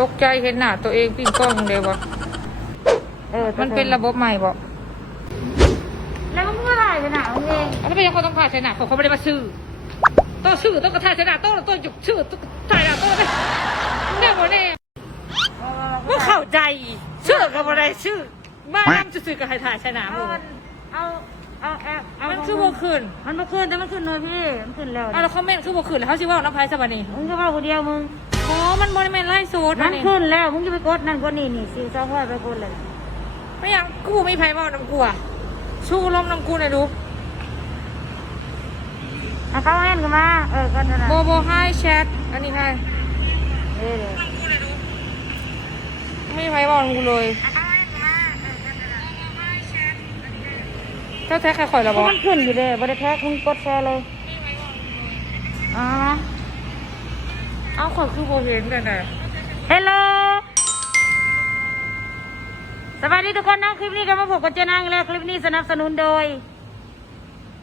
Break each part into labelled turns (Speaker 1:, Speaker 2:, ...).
Speaker 1: ตกใจเห็นหน้าตัวเองปิ้งกล้องเลยวะ
Speaker 2: เออ
Speaker 1: มันเป็นระบบใหม่บอก
Speaker 2: แล้วมันก็ถ่ายไปหนาเอาเอง
Speaker 1: แล้วเป็นยังคนต้องถ่ายใส่หน้าเขาเขาไม่ได้มาซื้อต้องซื้อต้องกระถ่ายใส่หน้าต้องต้องจุกชื่อต้องถ่ายหน้าต้องได้แน่หมดแน่ว่าเข้าใจชื่อกับอะไรชื่อบ้านจะซื้อกับใครถ่ายใส่หน้า
Speaker 2: เอา
Speaker 1: มึง
Speaker 2: เอาเอาเอาเอา
Speaker 1: มันคือโบคืน
Speaker 2: มันมาขึ้นแต่มันขึ้นเลยพี่มันขึ้นแล้ว
Speaker 1: เอาแล้วคอมเมนต์คือโบคืนแล้วเขาชื่อว่าน้ำพายสวัสดี
Speaker 2: มึงก็เว่าคนเดียวมึง
Speaker 1: อ๋อมันบริเวณไล่สูตร
Speaker 2: มันขึ้นแล้วมึงจะไปกดนั่นกดนี่นี่ซิวซ่าพ่อไปกดเลย
Speaker 1: ไม่อยากกูไม่ไพ่เมาน้ำกูอะชูลมน้ำกูหน่อยดู
Speaker 2: เอาเข้าแห่นกันมา เออกันนะ
Speaker 1: โบโบไฮแชทอันนี้ไฮ
Speaker 2: เออเดี๋ยว
Speaker 1: ไม่ไพ่เมาน้ำกูเลยเจ้าแท้ใครข่อยระบอ
Speaker 2: มันขึ้นอยู่เลยบริแท็กมึงกดแชร์เลยเอ่า
Speaker 1: เอาขอคือโบเห็นกันนะ
Speaker 2: เฮลโลสวัสดีทุกคนนะคลิปนี้ก็มาพบกับเจนางแล้วคลิปนี้สนับสนุนโดย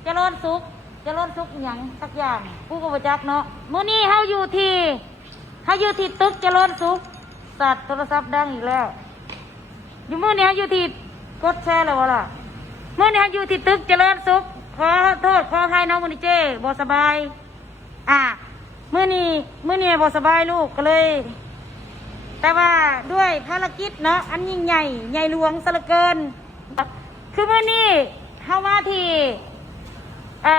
Speaker 2: เจริญสุขเจริญสุขอหย่างสักอย่างผู้กบจักเนาะมื่อนี้เฮาอยู่ที่เฮาอยู่ที่ตึกเจริญสุขสัตว์โทรศัพท์ดังอีกแล้วอยู่มื่อนี้เฮาอยู่ที่กดแชร์แล้ววะล่ะเมื่อนี้เฮาอยู่ที่ตึกเจริญสุขขอโทษขออภัยน้องมุนิเจบอสบาย อะ เมื่อนี้เมื่อนี้บอสบายลูกก็เลย แต่ว่าด้วยภารกิจเนาะอันยิ่งใหญ่ใหญ่หลวงสะเหลือเกิน คือเมื่อนี้เข้ามาที่อ่า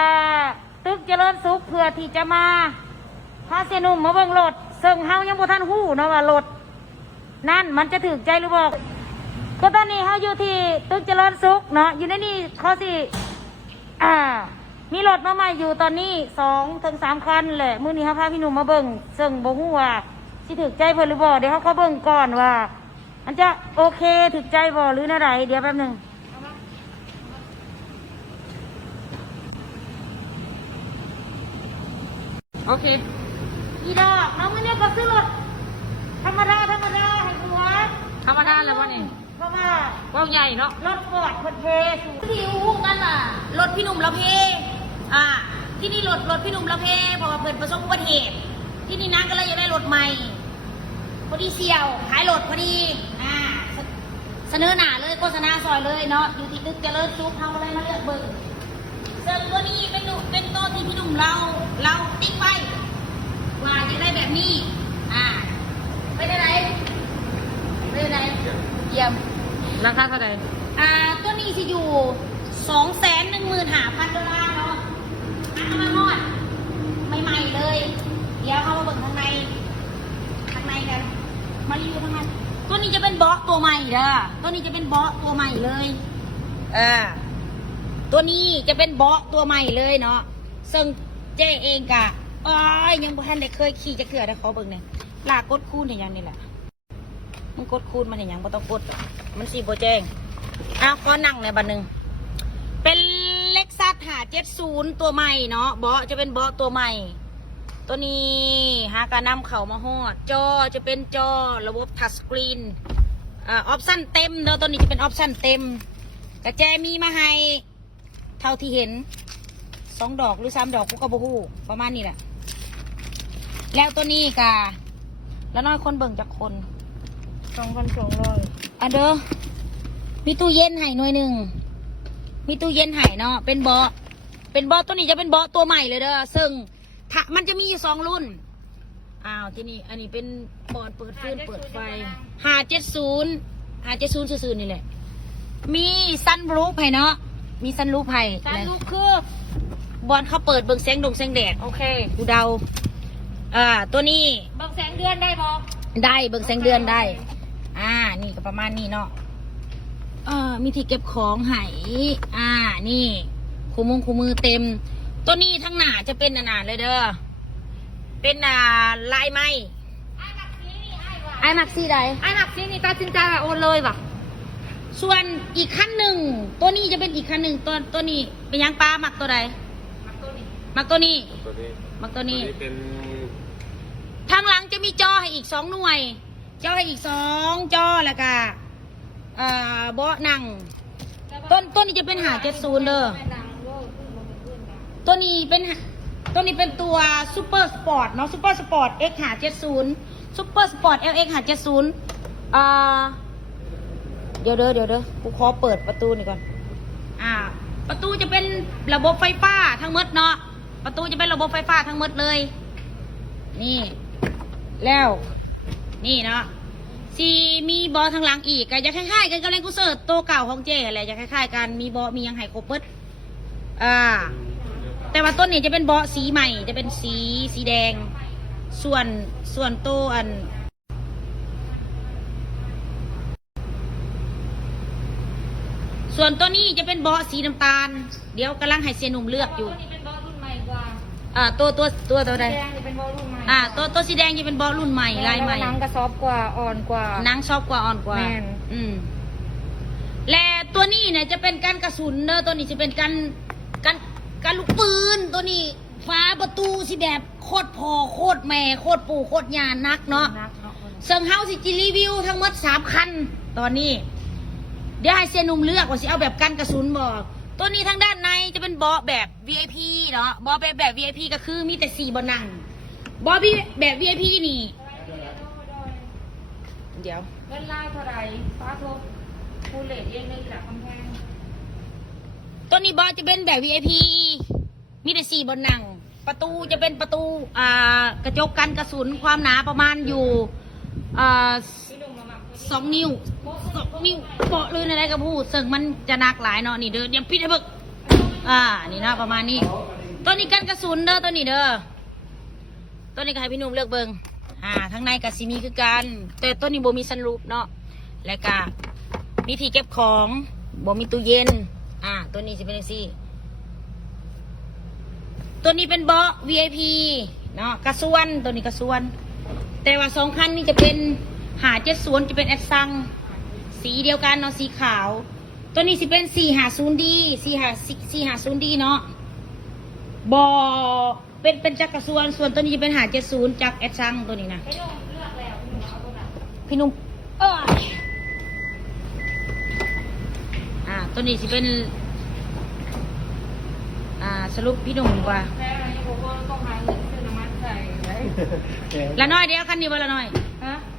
Speaker 2: ตึกเจริญสุขเพื่อที่จะมาพาเสนุ่มมาเบิ่งรถซึ่งเฮายังบ่ทันหู้เนาะว่ารถนั่นมันจะถึกใจหรือบอกก็ตอนนี้เฮาอยู่ที่ตึกเจริญสุขเนาะอยู่ในนี้เขาสิอ่า มีรถมาใหม่อยู่ตอนนี้สองถึงสามคันแหละมื้อนี้เขาพาพี่หนุ่มมาเบิ่งซึ่งบ่ฮู้ว่าสิถึกใจเพิ่นหรือบ่เดี๋ยวเขาก็เบิ่งก่อนว่า มันจะโอเคถึกใจบ่หรืออะไรเดี๋ยวแป๊บหนึง
Speaker 1: โอเค
Speaker 2: อีดอกน้องมื้อนี้ก็ซื้อรถธรรมดาธรรมดาให้ผัว
Speaker 1: ธรรมดาแล้ววะนี่
Speaker 2: เพราะว่า
Speaker 1: ว่าวใหญ่เนาะ
Speaker 2: รถฟอร์ดคนเทสูง
Speaker 3: ที่อู้กันล่ะ รถพี่หนุ่มละเพ อ่า ที่นี่รถรถพี่หนุ่มละเพเพราะว่าเพิ่นประสบอุบัติเหตุ ที่นี่นางก็เลยอยากได้รถใหม่พอดีเสี่ยว ขายรถพอดี อ่า เสนอหน้าเลยโฆษณาซอยเลยเนาะ อยู่ที่ตึกเจริญซุปเฮาอะไรมาเลือกเบิ่งซึ่งตัวนี้เป็นหนุ่มเป็นตัวที่พี่หนุ่มเราเราติ๊กไว้ว่าจะได้แบบนี้ อ่า ไปได้ไหนไปได้ไหนเยี่ยม
Speaker 1: ราคาเท่าไหร่
Speaker 3: อ่า ตัวนี้จะอยู่สองแสนหนึ่งหมื่นห้าพันดอลลาร์ มันมาหอดใหม่ๆเลย เดี๋ยวเข้ามาเบิ่งข้างใน ข้างในกัน มารีวิวข้างในตัวนี้จะเป็นเบาะตัวใหม่เด้อตัวนี้จะเป็นเบาะตัวใหม่เลยเออตัวนี้จะเป็นเบาะตัวใหม่เลยเนาะซึ่งเจ๊เองกะอ้ายยังบ่ทันได้เคยขี่จะเกลือได้ขอเบิ่งหน่อยลากกดคูณอย่างนี้แหละมันกดคูณมันอย่างบ่ต้องกด มันสีโบแจ้งอ้าวขอนั่งในบันหนึ่ง หาเจ็ดศูนย์ตัวใหม่เนาะเบาะจะเป็นเบาะตัวใหม่ ตัวนี้หาการนำเข่ามาหอด จอจะเป็นจอระบบทัชสกรีนอ่าออปชั่นเต็มเนาะตัวนี้จะเป็นออปชั่นเต็ม กระแจมีมาให้ เท่าที่เห็นสองดอกหรือสามดอกกูก็บ่ฮู้ประมาณนี้แหละ แล้วตัวนี้กะแล้วน้อยคนเบิ่งจากคน
Speaker 2: สองพันสองร้อย
Speaker 3: อันเด้อมีตู้เย็นให้หน่วยหนึ่ง มีตู้เย็นให้เนาะเป็นเบาะเป็นเบาะตัวนี้จะเป็นเบาะตัวใหม่เลยเด้อซึ่งถ้ามันจะมีอยู่สองรุ่นอ้าวที่นี่อันนี้เป็นบอร์ดเปิดฟืนเปิดไฟห้าเจ็ดศูนย์ห้าเจ็ดศูนย์ซื่อๆนี่แหละ มีซันรูปให้เนาะมีซันรูปให้
Speaker 1: การลูกคือบ
Speaker 3: อลเขาเปิดเบิ่งแสงดงแสงแดด
Speaker 1: โอเค
Speaker 3: กูเดาอ่าตัวนี้
Speaker 1: บางแสงเดือนได้บอ
Speaker 3: ได้เบิ่งแสงเดือนได้ อ่า นี่ก็ประมาณนี้เนาะ เอ่อมีที่เก็บของไหอ่า นี่คูมุงคูมือเต็ม ตัวนี้ทั้งหนาจะเป็นหนาๆเลยเด้อ เป็นอ่าลายไม้ไอ้มักซี่ใด
Speaker 1: ไอ้หนักซีนี่ตัดสินใจโอนเลยว่ะ
Speaker 3: ส่วนอีกขั้นหนึ่ง ตัวนี้จะเป็นอีกขั้นหนึ่งตัวตัวนี้เป็นยังปลาหมักตัวใดหมักตัวนี้
Speaker 4: ตัวนี้
Speaker 3: หมักตัวนี้
Speaker 4: ตัวนี้เป็น
Speaker 3: ทางหลังจะมีจอให้อีกสองหน่วย จอให้อีกสองจอแล้วก็เอ่อเบาะนั่ง ต้นต้นนี้จะเป็นหาเจ็ดศูนย์เด้อตัวนี้เป็นหาตัวนี้เป็นตัวซูเปอร์สปอร์ตเนาะซูเปอร์สปอร์ต X หา70ซูเปอร์สปอร์ต LX หา70อ่าเดี๋ยวเด้อเดี๋ยวเด้อกูขอเปิดประตูนี่ก่อน อ่า ประตูจะเป็นระบบไฟฟ้าทั้งหมดเนาะประตูจะเป็นระบบไฟฟ้าทั้งหมดเลย นี่ แล้ว นี่เนาะ สีมีบอทางหลังอีกก็จะคล้ายๆกันกับเลนกูเซิร์ตโตวเก่าของเจอะไรจะคล้ายๆกันมีบอมียังไห้ครบเปิดอ่า แต่ว่าต้นนี้จะเป็นเบาะสีใหม่จะเป็นสีสีแดง ส่วนส่วนตัวอัน ส่วนตัวนี้จะเป็นเบาะสีน้ำตาล เดี๋ยวกำลังให้เสียหนุ่มเลือกอยู่
Speaker 2: อ่า
Speaker 3: ตัวตัวตัวตัวใด
Speaker 2: แดงนี่เป็นบอลรุ่นใหม่
Speaker 3: อ่าตัวตัวสีแดงจะเป็นเบาะรุ่นใหม่ลายใหม่
Speaker 2: หนังกระซอบกว่าอ่อนกว่า
Speaker 3: หนังชอบกว่าอ่อนกว่า
Speaker 2: แม่น
Speaker 3: อืมและตัวนี้เนี่ยจะเป็นการกระสุนเนอะตัวนี้จะเป็นการการการลูกปืนตัวนี้ฟ้าประตูสิแบบโคตรพอโคตรแม่โคตรปู่โคตรยานักเนาะ
Speaker 2: นักเนาะคน
Speaker 3: เซิงเฮาสิจิรีวิวทั้งหมดสามคัน ตอนนี้ เดี๋ยวให้เซียนหนุ่มเลือกว่าสิเอาแบบกันกระสุนบ่ ตัวนี้ทางด้านในจะเป็นเบาะแบบ VIP เนาะเบาะแบบแบบ VIP ก็คือมีแต่สี่เบาะนั่งเบาะแบบ VIP นี่ เดี๋ยว
Speaker 2: เล่นไล่เท่าไหรฟ้าทบคูเลตเองเลยหลักกำแพง
Speaker 3: ตัวนี้เบาะจะเป็นแบบ VIP มีแต่สี่เบาะนั่งประตูจะเป็นประตูอ่ากระจกกันกระสุนความหนาประมาณอยู่อ่า
Speaker 2: พี่ลุงมาหมัก
Speaker 3: สองนิ้วสองนิ้วเบาะเลยอะไรก็พูดซึ่งมันจะหนักหลายเนาะนี่เด้อเดี๋ยวปิดให้เบิกอ่า นี่นะประมาณนี้ตัวนี้กันกระสุนเด้อตัวนี้เด้อตัวนี้ก็ให้พี่หนุ่มเลือกเบิงอ่าข้งในกับซีมีคือกันแต่ตัวนี้โบมีซันรูปเนาะแล้วก็มีที่เก็บของโบมีตู้เย็น อ่า ตัวนี้จะเป็นซี่ตัวนี้เป็นเบาะ VIP เนาะกระส่วนตัวนี้กระส่วน แต่ว่าสองคันนี้จะเป็น หาเจ็ดสวนจะเป็นแอดซัง สีเดียวกันเนาะสีขาว ตัวนี้สิเป็นสี่หาศูนย์ดีสี่หาสี่หาศูนย์ดีเนาะบอเป็นเป็นจักรกระส่วนส่วนตัวนี้จะเป็นหาเจ็ดศูนย์จากแอดซังตัวนี้นะ
Speaker 2: พี่ลุงเลือกแล้วพี่ลุงเอาตัวไหน
Speaker 3: พี่หนุ่มเอ้ยอ่าตัวนี้สิเป็นอ่าสรุปพี่หนุ่มดีกว่า
Speaker 2: แพ้อะไรยังบอกว่าต้องหาเงินซื้อน้ำมันใส่ไว้
Speaker 3: ละน้อยเดียวคันนี้บ่ละน้อย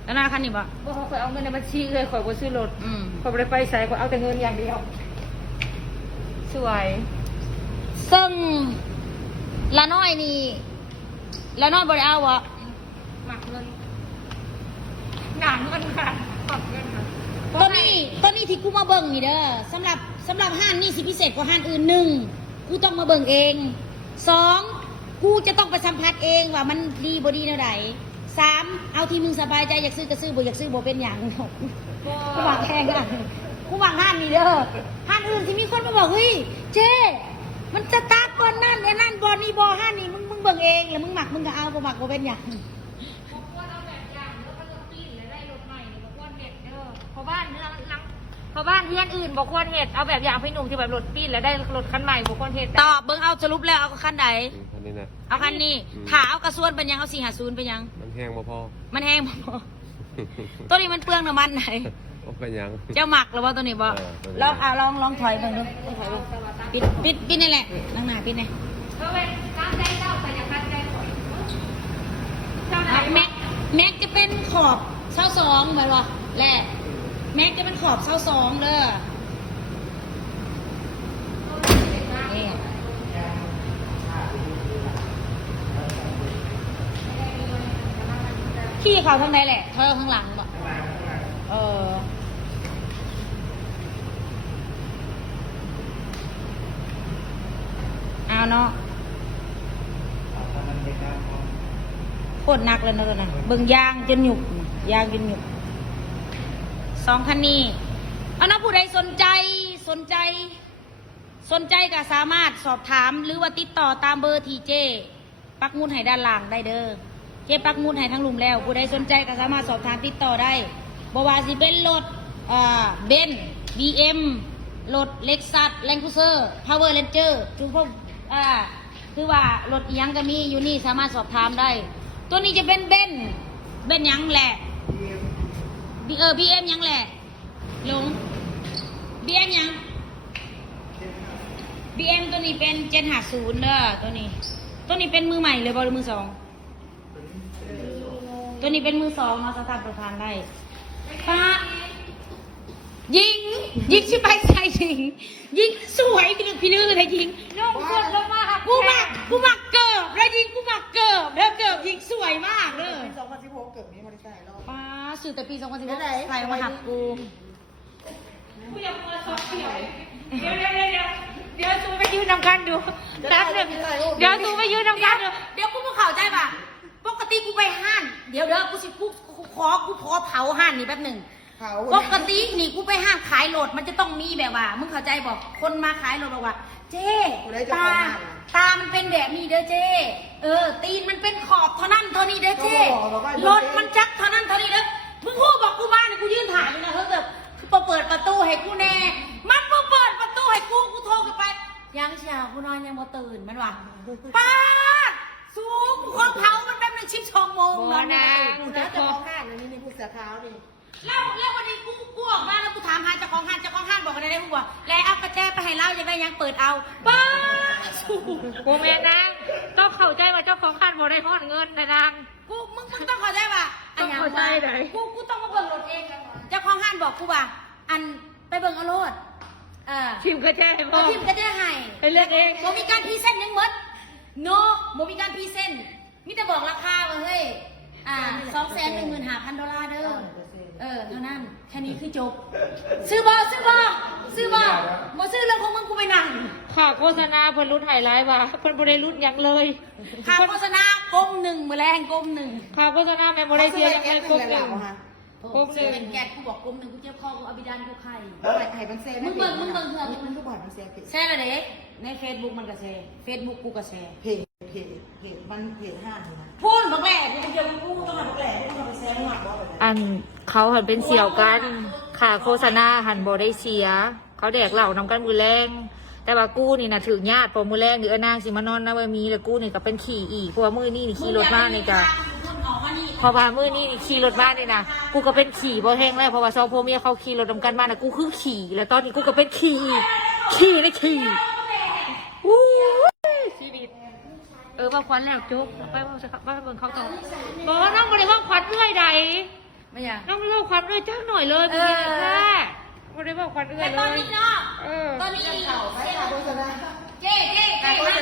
Speaker 2: ฮะ
Speaker 3: ละน้อยคันนี้บ่
Speaker 2: บ่เขาเคยเอาเงินในบัญชีเลยข่อยบ่ซื้อรถ
Speaker 3: อืม
Speaker 2: ข่อยบ่ได้ไปใส่ข่อยเอาแต่เงินอย่างเดียว สวย
Speaker 3: ซึ่งละน้อยนี่ละน้อยบ่ได้เอาวะ
Speaker 2: หมักเงินหนังเงินค่ะหมักเงินค่ะ
Speaker 3: ตัวนี้ตัวนี้ที่กูมาเบิ่งนี่เด้อสำหรับสำหรับห้านนี่สิพิเศษกว่าห้านอื่นหนึ่งกูต้องมาเบิ่งเองสองกูจะต้องไปสัมผัสเองว่ามันดีบ่ดีเท่าไหร่สามเอา ที่มึงสบายใจอยากซื้อก็ซื้อบ่อยากซื้อบ่เป็นอย่างหรอกกูหวังแพงอะกูหวังห้านนี่เด้อห้านอื่นที่มีคนมาบอกเฮ้ยเจ๊มันจะตาร์ทบอลนั่นไอ้นั่นบอลนี่บอลห้านนี่มึงมึงเบิ่งเองแล้วมึงหมักมึงก็เอาบ่หมักบ่เป็นอย่าง
Speaker 2: ควรเอาแบบอย่างแล้วก็เลือกปีนแล้วได้รถใหม่เนี่ยบ่ควรเห็ดเด้อเพราะบ้านเรื่องหลังเพราะบ้านเพื่อนอื่นบอกควรเห็ดเอาแบบอย่างพี่หนุ่มที่แบบรถปีนแล้วได้รถคันใหม่บอกควรเห็ด
Speaker 3: ตอบเบิ่งเอาสรุปแล้วเอาคันใด
Speaker 4: อัน นี้นะ
Speaker 3: เอาคันนี้
Speaker 4: อืม
Speaker 3: ถ้าเอากระส่วนเป็นยังเอาสี่หาศูนย์เป็นยัง
Speaker 4: มันแห้งมาพอ
Speaker 3: มันแห้งบ่พอตัวนี้มันเปลืองน้ำมันไหน
Speaker 4: โอ้เป็นยัง
Speaker 3: เจ้าหมักหรือว่าตัวนี้บ่
Speaker 4: เออตัวนี้
Speaker 3: ลองอะลองลองถอยเบิ่งดูลองถอยเบิ่งปิดปิดปิดนี่แหละนั่งหน้าปิดนี่
Speaker 2: เออเว้ยน้ำใจเจ้าใส่ยาคัดใจข่อยเจ้าไหน
Speaker 3: อะแม็กแม็กจะเป็นขอบเส้าสองเหมือนบ่แหละแม็กจะเป็นขอบเส้าสองเด้อนี่ ขี้เขาข้งในแหละเธอข้างหลังบ่เออ เอาเนาะโคตรหนักเลยเนอะนะเบิ่งยางจนหยุกยางจนหยุกสองคันนี้เอานะผู้ใดสนใจสนใจ สนใจก็สามารถสอบถามหรือว่าติดต่อตามเบอร์ทีเจ ปักมุดให้ด้านล่างได้เด้อ เจปักหมุดให้ทั้งลุมแล้ว ผู้ใดสนใจก็สามารถสอบถามติดต่อได้บว่าสิเป็นรถอ่าเบนบีเอ็มรถเล็กซัสแลนคูเซอร์พาวเวอร์เรนเจอร์ทุกพวกอ่าคือว่ารถยังก็มีอยู่นี่สามารถสอบถามได้ ตัวนี้จะเป็นเบนเบนยังแหละเออบีเอ็มยังแหละลงบีเอ็มยังบีเอ็มตัวนี้เป็นเจนหาศูนย์เด้อตัวนี้
Speaker 2: ตัวนี้เป็นมือใหม่เลยบหรือมือสอง ตัวนี้เป็นมือสองมาสถานประธานได้ป้ายิง ยิงชิไปใส่ยิง ยิงสวยพี่ลึกพี่ลือเลยยิงน้องคนลงมากูมักกูมักเกิบแล้วยิงกูมักเกิบแล้วเกิบยิงสวยมากเลย
Speaker 5: สองพันสิบหกเกิดนี้มาได้ใส่รอบ
Speaker 2: ป้าสื่อแต่ปี2016
Speaker 5: ไหน
Speaker 2: ใครมาหักกูกูอยากมาสอบเดี่ยวเดี๋ยวเดี๋ยวเดี๋ยวเดี๋ยวซูไปยืนนำกันดูแป๊บหนึงเดี๋ยวซูไปยืนนำกันดู
Speaker 3: เดี๋ยวกูมาเข้าใจป่ะ ปกติกูไปห้าน เดี๋ยวเดี๋ยวกูสิกูกูขอกูขอเผาห้านนี่แป๊บหนึ่ง
Speaker 5: เขา
Speaker 3: ปกตินี่กูไปห้างขายโหลดมันจะต้องมีแบบว่า มึงเข้าใจบอกคนมาขายโหลดบอกว่า เจ๊ตาตามันเป็นแบบนี้เด้อเจ๊เออ ตีนมันเป็นขอบเท่านั้นเท่านี้เด้อเจ๊รถมันจักเท่านั้นเท่านี้เด้อมึงพูดบอกกูบ้านนี่กูยืนถ่ายอยู่นะเฮ้ยแบบพอเปิดประตูให้กูแน่ มันพอเปิดประตูให้กูกูโทรกลับไป ยังเชียวกูนอนยังบ่ตื่นมันว่ะป้าด สูงกูขอเผามันแป๊บหนึงชิบสองโมง
Speaker 1: บ่นาง
Speaker 5: คุณ
Speaker 1: เจ้า
Speaker 5: เจ้า
Speaker 1: ข
Speaker 5: ข
Speaker 1: อ
Speaker 5: องงห้างนะนี่นี่ผู้เสือขาวนี่
Speaker 3: แล้วแล้ววันนี้กูกูออกมาแล้วกูถามหาเจ้าของห้างเจ้าของห้างบอกอะไรได้กูบอกแล้วเอากระแจไปให้เรายังได้ยังเปิดเอาป้าดสูง
Speaker 1: โมเมนนางต้องเข้าใจว่าเจ้าของคันบ่ได้ทอดเงินนะนาง
Speaker 3: กูมึงมึงต้องเข้าใจป่ะ
Speaker 1: ต้องเข้าใจไหน
Speaker 3: กูกูต้องมาเบิ่งรถเองเจ้าของห้างบอกกูว่า อันไปเบิ่งเอารถเออ
Speaker 1: ทีมกระแจให้พ่อ
Speaker 3: เอาทีมก็จะให้
Speaker 1: ไปเลือกเอง
Speaker 3: โมมีการพรีเซนต์ยังหมด โนโมมีการพรีเซนต์มีแต่บอกราคาว่าเฮ้ย อ่าสองแสนหนึ่งหมื่นห้าพันดอลลาร์เด้อ เออเท่านั้น แค่นี้คือจบ ซื้อบอซื้อบอซื้อบอโมซื้อเรื่องของมึงกูไปนั่ง
Speaker 1: ข่าวโฆษณาเพิ่นรุ่นไฮไลท์ว่ะเพิ่นบ่ได้รุ่นหยังเลย
Speaker 3: ค่าโฆษณากลมหนึ่งมือแรงกลมหนึ่ง
Speaker 1: ข่าวโฆษณาแม่บ่ได้เสียหยังเลยกบหนึ่งกลมหนึ่ง
Speaker 3: เป็นแกะกูบอกกลมหนึ่งกูเจ็บคอกูเอาบิดานกูไข่
Speaker 5: ไข่มันเซ่
Speaker 3: มึงเบิ่งมึงเบิ่งเถอะ
Speaker 5: มันทุกบาทมันเซ่เพจ
Speaker 3: แชร์เลยเด็ก ในเฟซบุ๊กมันก็แชร์เฟซบุ๊กกูก็แชร์
Speaker 5: เพจเพจเพจมันเพจห้างนะ
Speaker 3: พูดบอกแหล่กูไปเจอกูต้องมาบอกแหล่กูต้องไปแชร์มึงอะ
Speaker 1: อันเขาหันเป็นเสี่ยวกันค่าโฆษณาหันบ่ได้เสีย เขาแดกเหล่านำกันมือแรง แต่ว่ากู้นี่นะถึงญาติพอมือแรงหรืออนางสิมานอนนะว่ามีแล้วกู้นี่ก็เป็นขี่อีกเพราะว่ามือนี่นี่ขี่รถมากนี่จ้ะเพราะว่ามือนี่นี่ขี่รถบ้านนี่นะ กูก็เป็นขี่บ่แห้งแล้วเพราะว่าซองพ่อเมียเขาขี่รถนำกันมานะกูคือขี่ แล้วตอนนี้กูก็เป็นขี่อีกขี่ในขี่ อู้ยชีวิต เออว่าควันแล้วจุ๊บไปว่าจะว่าเบิ่งเขาต่อบอกว่าน้องบ่ได้ว่าควันเรื่อยใด
Speaker 3: ไม่อยาก
Speaker 1: น้องเล่าความเรื่อยจ้างหน่อยเลยพี่แค่ไม่ได้บอกความเรื่อ
Speaker 3: แต่
Speaker 1: ย
Speaker 3: ต
Speaker 1: เล
Speaker 3: อน
Speaker 1: ย
Speaker 3: นี้เนาะ
Speaker 1: เออ
Speaker 3: ตอนนี้
Speaker 5: เข่าไม่ค่ะโฆษณา
Speaker 3: เจ๊เจ๊เจ๊มาเจ๊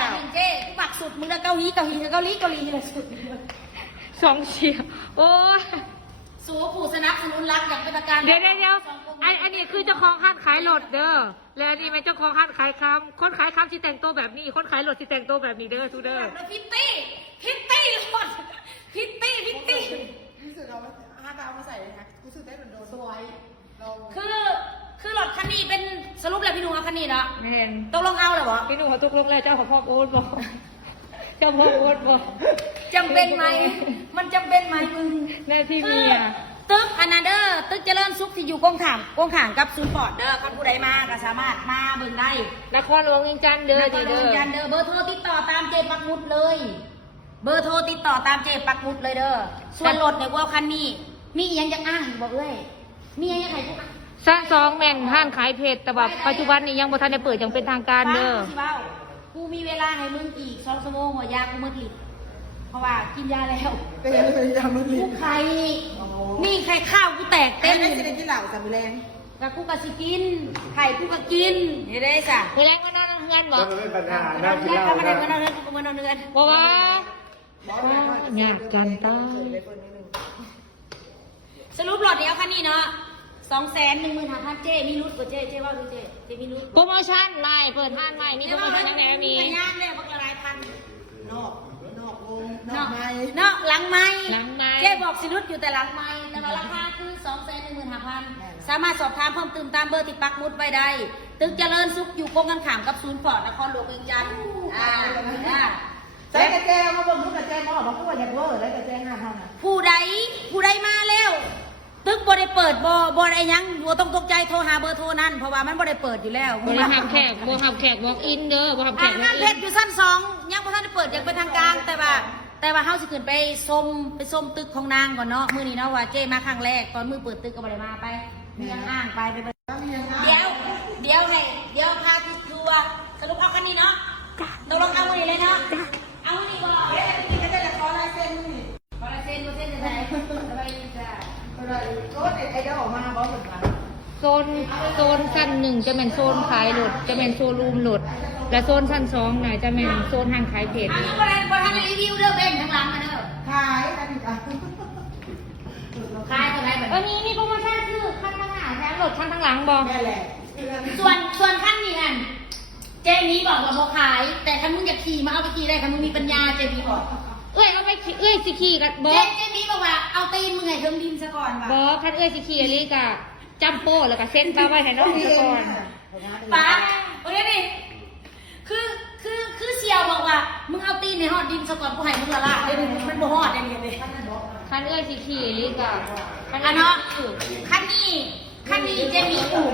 Speaker 3: มาเจ๊กูปักสุดมึงแล้วเกาหลีเกาหลีเกาหลีเกาหลีนี่แหละสุด
Speaker 1: สองเชียร์โอ้ย
Speaker 3: สูผู้สนับสนุนรักอย่างเป็นทางการ
Speaker 1: เดี๋ยวเดี๋ยวเดี๋ยวอันอันนี้คือเจ้าของห้านขายรถเด้อ และอันนี้เป็นเจ้าของห้านขายคำคนขายคำที่แต่งตัวแบบนี้ คนขายรถที่แต่งตัวแบบนี้เด้อทุกเด้อ
Speaker 3: พิตตี้พิตตี้รถพิตตี้พิตตี้
Speaker 5: รู้สึกเอาห้าดาวมาใส่เลยนะรู้สึกได้โดนโดนสวยเรา
Speaker 3: คือคือรถคันนี้เป็นสรุปแล้วพี่หนุ่มเอาคันนี้เนาะ
Speaker 1: แม่น
Speaker 3: ตกลงเอาเหรอวะ
Speaker 1: พี่หนุ่มเขาตกลงแล้วเจ้าของพ่อโอ๊ตบอก เจ้าพ่อโอ๊ตบอก
Speaker 3: จำเป็นไหม มันจำเป็นไหมมึง
Speaker 1: แน่ที่
Speaker 3: คื
Speaker 1: มี
Speaker 3: อ
Speaker 1: อะ
Speaker 3: ตึกอันนาเดอร์ตึกเจริญสุขที่อยู่กงขางกงขางกับศูนย์ปอดเด้อคันผู้ใดมาก็สามารถมาเบิ่งได้
Speaker 1: นครหลวงเวียงจันทน์เด้อ
Speaker 3: แล้วก็
Speaker 1: ดี
Speaker 3: โร
Speaker 1: เด้
Speaker 3: ง
Speaker 1: อ
Speaker 3: ยันเด้อเบอร์โทรติดต่อตามเจปักหมุดเลย เบอร์โทรติดต่อตามเจปักหมุดเลยเด้อส่วนรถในว่าคันนี้ มีอิหยังจะอ้างอยู่บ่เอ้ยมีอิหยังจะให้กูอ้าง
Speaker 1: สร้างสองแม่นห้านขายเพชรแต่แบบปัจจุบันนี้ยังบ่ทันได้เปิดอย่างเป็นทางการเด้อ
Speaker 3: ฟังสิเว้า กูมีเวลาให้มึงอีกสองชั่วโมงหัวยากูมืดลิดเพราะว่ากินยาแล้ว
Speaker 5: เป็นยังไงยามันลิ้
Speaker 3: กู
Speaker 5: น
Speaker 3: ไข่นี่ไข่ข้าวกูแตก
Speaker 5: เต้
Speaker 3: เต็
Speaker 5: น
Speaker 3: ม
Speaker 5: ได้สิได้ที่เหล่าสามีแรง
Speaker 3: กับกูก็สิกิน ไข่กูก็กินเห็นได้จ้ะ
Speaker 1: มือแรงก็นอนเฮือนบ่
Speaker 6: ไม่เป็นปัญหา
Speaker 3: มา
Speaker 6: น่า
Speaker 3: เดื
Speaker 6: กิน
Speaker 3: อน
Speaker 6: เหล้า
Speaker 3: มาเดือน
Speaker 6: นะ
Speaker 3: มาเดือนกูมาเดือน
Speaker 1: เพราะว่า
Speaker 5: บอสแม่ก็
Speaker 1: ญาติกันตาย
Speaker 3: สรุปหลอดเดียวคันนี้เนาะ สองแสนหนึ่งหมื่นห้าพันเจมีรุดกว่าเจเจว่าดูเจเจมีรุด
Speaker 1: โปรโมชั่นใหม่เปิดห้านใหม่มีโปรโมชั่นยังไงมี
Speaker 3: สัญญาณเลยพวกละหลายพัน
Speaker 5: นอกนอกวงนอ
Speaker 3: เนาะ
Speaker 5: กไม้
Speaker 3: เนาะหลังไม้
Speaker 1: หลังไม้
Speaker 3: เจบอกสิรุดอยู่แต่หลังไม้แต่ว่าราคาคือสองแสนหนึ่งหมื่นห้าพันสามารถสอบถามเพิ่มเติมตามเบอร์ที่ปักหมุดไว้ได้ ตึกเจริญสุขอยู่กงกันขามกับศูนย์ปอดนครหลวงเวียงจันทร์อ่าอ่า
Speaker 5: ใส่กระแจมาเบิ่งดูกระแจมาบอกว่าอยากเวอร์ได้กระแจห้าพันอะ
Speaker 3: ผู้ใดผู้ใดมาแล้ว ตึกบ่ได้เปิดบอบ่ไอ้ยังบ่ต้องตกใจโทรหาเบอร์โทรนั่นเพราะว่ามันบ่ได้เปิดอยู่แล้ว
Speaker 1: บ่หับแขกบ่หับแขกบอล์กอินเด้อบ่หับแข
Speaker 3: อ่าก งานเพชรอยู่ชั้นสองยังบ่ท่านได้เปิดยังไปทางกลางแต่ว่า แต่ว่าเฮาสิขึ้นไปส้มไปส้มตึกของนางก่อนเนาะมื้อนี้เนาะว่าเจ้มาครั้งแรกตอนมื้อเปิดตึกก็บ่ได้มาไปเรียงอ้างไปไปเดี๋ยวเดี๋ยวให้เดี๋ยวพาทุกทัวร์สรุปเอากันนี่เนาะตกลงเอามื้อนี้เลยเนาะเอามื้อนี้บ่เดี๋ยวจะกิน
Speaker 5: กันได้ละขอลายเซ็
Speaker 1: น
Speaker 3: ขอลายเซ็นบ่เซ็นจะได้
Speaker 1: โซนโซนชั้นหนึ่งจะเป็นโซนขายรถจะเป็นโชว์รูมรถและโซนชั้นสองไหนจะเป็นโซนห้างขายเพจ
Speaker 3: อันนี้บริษัทบริษัรีวิวเด้อเบนทั้งหลังมาเด้อ
Speaker 5: ขายกันอีะ
Speaker 3: ขายเท่ไรแบบ
Speaker 1: นี้มีโปรโมชั่นคือขั้นทั้งหลังแถมรถขั้นทั้งหลังบอก
Speaker 3: ส่วนส่วนขั้นนี้นั่นเจนี้บอกว่าเขาขาย แต่คันมึงจะขี่มาเอาไปขี่ได้คันมึงมีปัญญาเจนี้บอก
Speaker 1: เอ้ยเอาไปขี่เอ้ยสิขี่กันบ
Speaker 3: เจ
Speaker 1: อก
Speaker 3: เจนี้บอกว่าเอาตีนมึงไงเทิงดินซะก่อนว่ะ
Speaker 1: บอกคันเอ้ยสิขี่อะไรกะจัมโป้แล้วก็เซ็นมาไว้ให้น้องซะก่อน
Speaker 3: ป้าโอเคดิคือคือคือเซียวบอกว่า มึงเอาตีนในหอดดินซะก่อนกูให้มึงละละเดี๋ยวมึงมันบ่หอดได้ยังไง
Speaker 1: คันเอ้ยสิขี่อะไรกะคัน
Speaker 3: อันเนาะคันนี้คันนี้เจมีอยู่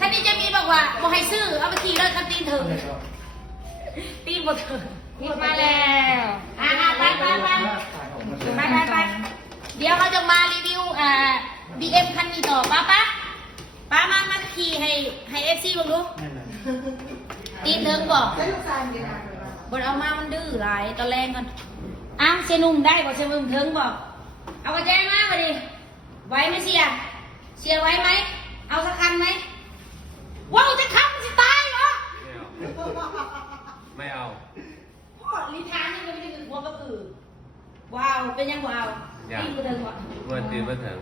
Speaker 3: คันนี้เจมีบอกว่าบ่ให้ซื้อเอาไปขี่เลยคันตีนถึงตีนบ่ถึง
Speaker 1: มีมาแล้ว
Speaker 3: อ่าไปไปไปไปไปไปเดี๋ยวเขาจะมารีวิวอ่า BM คันนี้ต่อป้าป้าป้ามามาขี่ให้ให้เอฟซีบ้างดูตีเทิงบอก
Speaker 5: บ
Speaker 3: นเอามามันดื้อหลายตอนแรกก่อนอ้าวเสียหนุ่มได้บอกเสียหนุ่มเทิงบอกเอากระแจมาไปดิไหวไหมเสียเสียไหวไหมเอาสักคันไหมว้าวจะขับมันจะตายเหรอ
Speaker 4: ไม่เอา
Speaker 3: พ่อลิทานนี่มันไม่ได้ถึงหัวกระพือ ว้าวเป็นยังว้าว
Speaker 4: ยัง
Speaker 3: นี่กูเดินก่อน
Speaker 4: เมื่อตีนมาถึง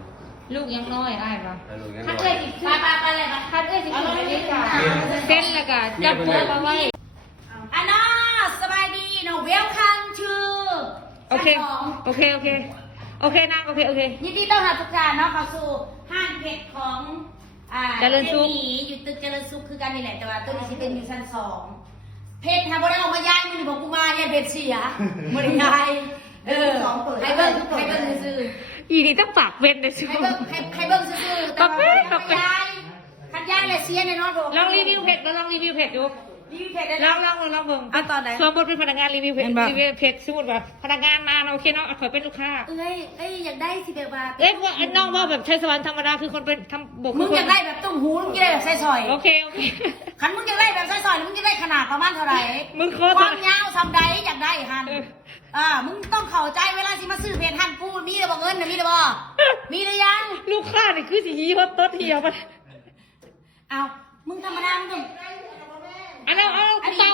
Speaker 1: ลูกยังน้อยอ้ายปะ
Speaker 4: แล้วลูกยัง
Speaker 1: คัน
Speaker 4: รอ
Speaker 1: เอ้ยสิ
Speaker 3: ไปไปไปเลยไป
Speaker 1: คันเอ้ยสิขี่อะไรกะเซ็นแล้วก็จัมโป้มาไว้
Speaker 3: อันน่าสบายดีเนาะ welcome to
Speaker 1: โอเค
Speaker 3: ชั้นสอง
Speaker 1: โอเค โอเค โอเคนางโอเค โอเค
Speaker 3: ยินดีต้อนรับทุกท่านเนาะเข้าสู่ห้างเพชรของอ่า
Speaker 1: เจริญสุข
Speaker 3: จมีอยู่ตึกเจริญสุขคือกันนี่แหละแต่ว่าตัวนี้จะเป็นอยู่ชั้นสองเพชรทำบ่ได้ออกมาย้ายมันบอกกูมาย้ายเพชรเสียบ่ได้ย้าย เออให้เบิ่งให้เบิ่งซื่อ
Speaker 1: อีนี่ต้องปากเป็นเลยสิ
Speaker 3: ๆให้เบิ่งให้ให้เบิ่งซื่อๆแต่ว่าบ่ได้เอามาย้ายคันย้ายแล้วเสียแน่นอนบอก
Speaker 1: ลองรีวิวเพจลองรีวิวเพจดู
Speaker 3: รีวิวเพชรได้
Speaker 1: ล
Speaker 3: แล้
Speaker 1: อ
Speaker 3: ว
Speaker 1: งลองลองลองเบิ่ง
Speaker 3: เอาตอนไหน
Speaker 1: ส่วนบทเป็นพนักงานรีวิวเพจ
Speaker 3: เห็นปะ
Speaker 1: รีวิวเพจสมมติว่าพนักงานมาเราโอเคเนาะขอเป็นลูกค้า
Speaker 3: เอ้ยเอ้ยอยากได้สิแบบว่า
Speaker 1: เอ้ยว่าไอ้น้องว่าแบบใช้สวรรค์ธรรมดาคือคนเป็นทำบก
Speaker 3: มึงอยากได้แบบตุ้มหูมึงอยากได้แบบใส่ซอย
Speaker 1: โอเคโอเค
Speaker 3: คันมึงอยากได้แบบใส่ซอยมึงอยากได้ขนาดประมาณเท่าไหร่
Speaker 1: มึงโคตร
Speaker 3: ความยาวทำใดอยากได้ฮัน
Speaker 1: เออ
Speaker 3: อ่ามึงต้องเข้าใจเวลาสิมาซื้อเพจฮันกูมีหรือบ่เงินนะมีหรือบ่มีหรือยัง
Speaker 1: ลูกค้านี่คือสีฮีฮอตต้นเหี่ยวมัน
Speaker 3: เอามึงธรรมดามึงต้อง
Speaker 1: อันนั้นเอากระเป๋า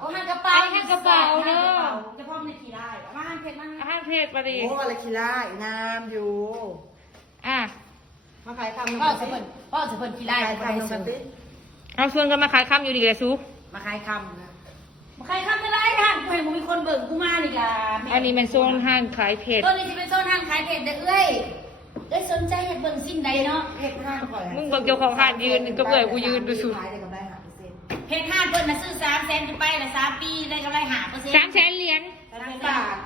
Speaker 3: โอ้ฮันกระเป๋า
Speaker 1: เอาฮันกระเป๋าเด้อ
Speaker 3: จะพ่อมันขี่ได้เอามาฮันเพจมาฮัน
Speaker 1: อาหารเพจมาดิ
Speaker 5: โอ้อะไรคิล่างามอยู่
Speaker 1: อะ
Speaker 5: มาขายคำ
Speaker 3: พ่อสิเพิ่นพ่อสิเพิ่นขี่ได้
Speaker 5: ขาย
Speaker 3: บ่ได้
Speaker 5: คำลง
Speaker 3: ซื้
Speaker 5: กัน
Speaker 3: อ
Speaker 5: ติ
Speaker 1: เอาชวนกันมาขายข้ามอยู่ดีเลยซู
Speaker 3: มาขายคำ นะมาขายคำไม่ได้ฮันกูเห็นมึงมีคนเบิ่งกูมานี่ล่ะแม่
Speaker 1: อันนี้เป็นโซนห้างขายเพจ
Speaker 3: ต้นนี้จะเป็นโซนห้างขายเพจเด้อเอ้ยเอ้ยสนใจอยากเบิ่งสิ้นใดเนาะ
Speaker 5: เก็บห้างก่อน
Speaker 1: มึงบอกเจ้าของห้างยืนก็เบื่อกูยืนดูสู
Speaker 5: ขายได้กำไรหาเปอร์เซ็นต์
Speaker 3: เพจห้างเพิ่นน่ะซื้อสามแสนขึ้นไปละสามปีได้กำไรหาเปอร์เซ็นต์
Speaker 1: สามแสนเหรียญ
Speaker 5: สามบาท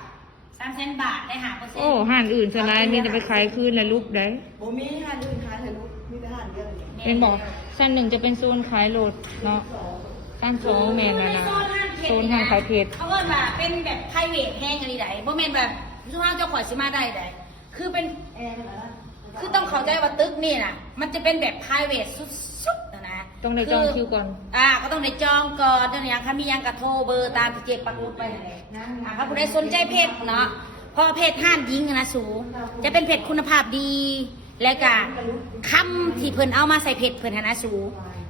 Speaker 3: สามแสนบาทได้หาเปอร์เซ็นต์
Speaker 1: โอ้ห้างอื่นสลายมีแต่ไปขายคืนละลูกได้
Speaker 5: โบมีห้างอื่นขายเลยลูกมีแต่ห้างเดียวเลย
Speaker 1: เป็นบอกชั้นหนึ่งจะเป็นโซนขายโหลดเนาะชั้นสองแมนนะนะ โซนห้าง ขายเพจ
Speaker 3: เขาเอิ้นว่าเป็นแบบไพรเวทแห้งอะไรใดบ่แม่นแบบสุภาพเจ้าขอยสิมาได้ใดคือเป็น
Speaker 5: แอร์เหรอ
Speaker 3: คือต้องเข้าใจว่าตึกนี่น่ะ มันจะเป็นแบบไพรเวทสุดๆนะนะ
Speaker 1: ต้องได้จองคิวก่อน
Speaker 3: อ่า ก็ต้องได้จองก่อนต้องอย่างถ้ามีหยังกระโทรเบอร์ตามที่เจ๊ปักหมุดไปนั่นแหละอ่าถ้าผู้ใดสนใจเพจเนาะเพราะเพจห้านยิงอะนะสูจะเป็นเพจคุณภาพดี และก็คำที่เพิ่นเอามาใส่เพจเพิ่นหั้นนะสู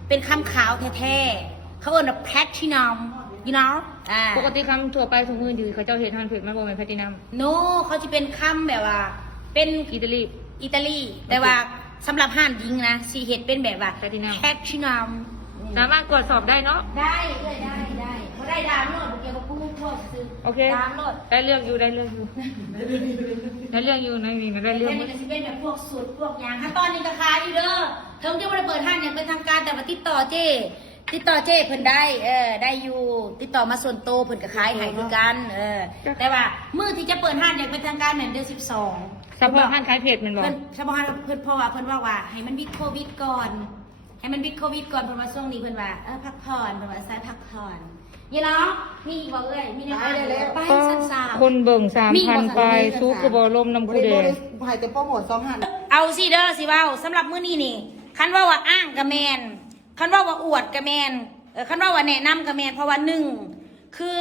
Speaker 3: เป็นคำขาวแท้ๆเขาเอิ้นว่า platinum you know อ่า
Speaker 1: ปกติคำทั่วไปทุกมืออยู่เขาเจ้าเห็นห้างเพจมันบอกเป็นแพลตินัม
Speaker 3: no เขาจะเป็นคำแบบว่า เป็น
Speaker 1: อิตาลี
Speaker 3: อิตาลี แต่ว่าสำหรับห้านยิงนะสีเห็ดเป็นแบบว่า
Speaker 1: platinum
Speaker 3: platinum
Speaker 1: สามารถตรวจสอบได้เนาะ
Speaker 3: ได้เลยได้ได้เขาได้ดามโหลดเกี่ยวกับผู้พวกซื้อ
Speaker 1: โอเค
Speaker 3: ดามโหลด
Speaker 1: ได้เรื่องอยู่ได้เรื่องอยู่ ได้เรื่องอยู่นะนี่นะได้เรื่อง
Speaker 3: แค่นี้ก็จะเป็นแบบพวกสูตรพวกยางขั้นตอนนี้ก็ขายอยู่เด้อเทิงที่ว่าได้เปิดห้างอย่างเป็นทางการแต่ว่าติดต่อเจ้ ติดต่อเจ้เพิ่นได้ เออ ได้อยู่ ติดต่อมาส่วนโตวเพิ่นก็ขายให้คือกัน เออ แต่ว่ามื้อที่จะเปิดห้างอย่างเป็นทางการเหมือนเดือนสิบสอง
Speaker 1: เฉพาะห้างขายเพจมันบอก
Speaker 3: เพิ่นเฉพาะเพิ่นเพราะว่าเพิ่นว่าว่าให้มันวิดโควิดก่อน ให้มันวิดโควิดก่อนเพิ่นว่าช่วงนี้เพิ่นว่าเออพักผ่อนเพิ่นว่าใส่พักผ่อนยี่เนาะมีอีกบ่เอ้ยมีแนวทางไปสั้นสาม
Speaker 1: คนเบิ่งสาม
Speaker 3: มี
Speaker 1: พัน
Speaker 3: บ่
Speaker 1: ไป
Speaker 5: มีบ่
Speaker 1: ซูคือบอลมน้ำ
Speaker 5: บ
Speaker 1: กู
Speaker 5: ริ
Speaker 1: แด
Speaker 5: โภ
Speaker 1: ง
Speaker 5: คหายแต่โปรโมทสองหัน
Speaker 3: เอาสิเด้อสิเว้าสำหรับมื้อนี้นี่ คันว่าว่าอ้างกะแมน คันว่าว่าอวดกระแมนเออคันว่าว่าแนะนำกระแมนเพราะว่าหนึ่งคือ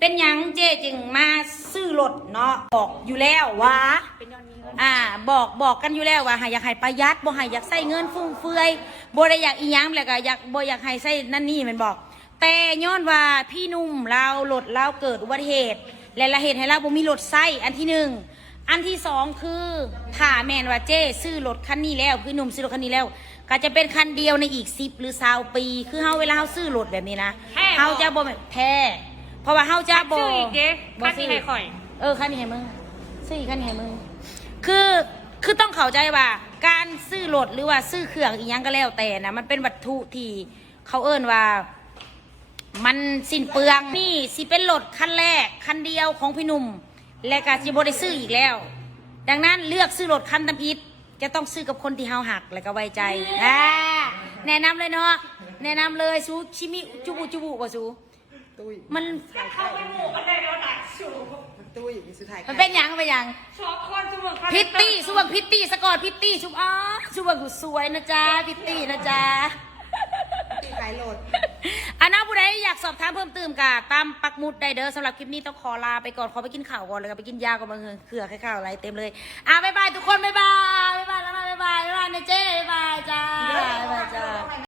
Speaker 3: เป็นยังเจจึงมาซื้อรถเนาะบอกอยู่แล้วว่าอ่าบอกบอกกันอยู่แล้วว่าให้อยากให้ประหยัดบ่ให้อยากใส่เงินฟุ่มเฟือยบ่ได้อยากอีหยังแล้วก็อยากบ่อยากให้ใส่นั่นนี่มันบอก แต่ย้อนว่าพี่หนุ่มเรารถเราเกิดอุบัติเหตุ และละเหตุให้เราบ่มีรถใส่อันที่หนึ่งอันที่สองคือถ้าแมนว่าเจ้ซื้อรถคันนี้แล้วพี่หนุ่มซื้อรถคันนี้แล้ว ก็จะเป็นคันเดียวในอีกสิบหรือสาวปี คือเฮาเวลาเฮาซื้อรถแบบนี้นะ
Speaker 1: แท้บ่
Speaker 3: เฮาจะบ่แบบแท้เพราะว่าเฮาจะบ่
Speaker 1: ซื้ออีกเด้คันนี้ให้ข่อย
Speaker 3: เออคันนี้ให้มึงซื้ออีกคันนี้ให้มึงคือคือต้องเข้าใจว่า การซื้อรถหรือว่าซื้อเครื่องอีหยังก็แล้วแต่นะมันเป็นวัตถุที่เขาเอิ้นว่า มันสิ้นเปลืองนี่สิเป็นรถคันแรกคันเดียวของพี่หนุ่ม และก็สิบ่ได้ซื้ออีกแล้ว ดังนั้นเลือกซื้อรถคันตำอิด จะต้องซื้อกับคนที่เฮาหักและก็ไว้ใจอ่าแนะนำเลยเนาะแนะนำเลยซูชิมิจูบุจูบุกว่าซู
Speaker 5: ตุ้ย
Speaker 3: มัน
Speaker 1: เข้าไปหมู่กันได้แล้วนะสู
Speaker 5: ตุ้ยสุดท้าย
Speaker 3: มันเป็นหยังเป็นหยัง
Speaker 1: ชอบคนสมุน
Speaker 3: พิตตี้สุบังพิตตี้สกอร์พิตตี้ชุบอ๋อชุบังสวยนะจ๊ะพิตตี้นะจ๊ะ
Speaker 5: ตีขายโหลด
Speaker 3: อันนั้นผู้ใดอยากสอบถามเพิ่มเติมกะตามปักหมุดได้เด้อสำหรับคลิปนี้ต้องขอลาไปก่อนขอไปกินข้าวก่อนเลยก็ไปกินยาก่อนมาเงเขือไข่ข้าวอะไรเต็มเลยอะบ๊ายบายทุกคนบ๊ายบายบ๊ายบายแล้วนะบ๊ายบายบ๊ายบายนะเจ้บ๊ายบายจ้าบ๊ายบายจ้า